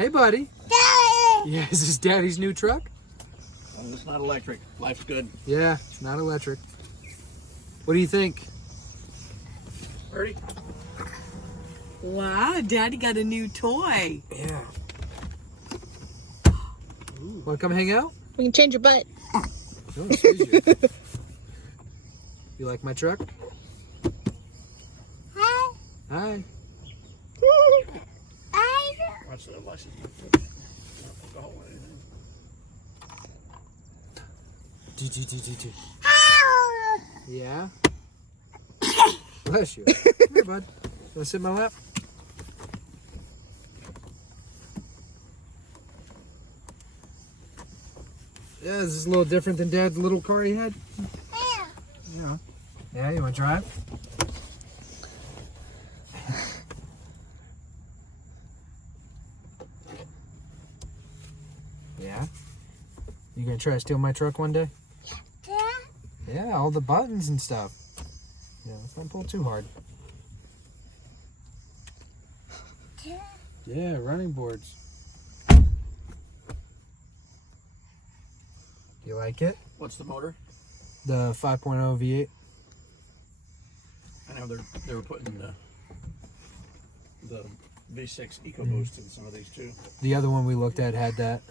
Hey, buddy. Daddy! Yeah, is this Daddy's new truck? Well, it's not electric. Life's good. Yeah, it's not electric. What do you think? Ready? Wow, Daddy got a new toy. Yeah. Want to come hang out? We can change your butt. No, excuse you. You like my truck? Hi. Hi. Watch the license plate. Alcohol or anything. Yeah? Bless you. Come here, bud. You want to sit in my lap? Yeah, this is a little different than Dad's little car he had. Yeah. Yeah, you want to drive? Yeah? You gonna try to steal my truck one day? Yeah, all the buttons and stuff. Yeah, let's not pull too hard. Yeah, running boards. You like it? What's the motor? The 5.0 V8. I know they were putting the V6 EcoBoost in some of these too. The other one we looked at had that.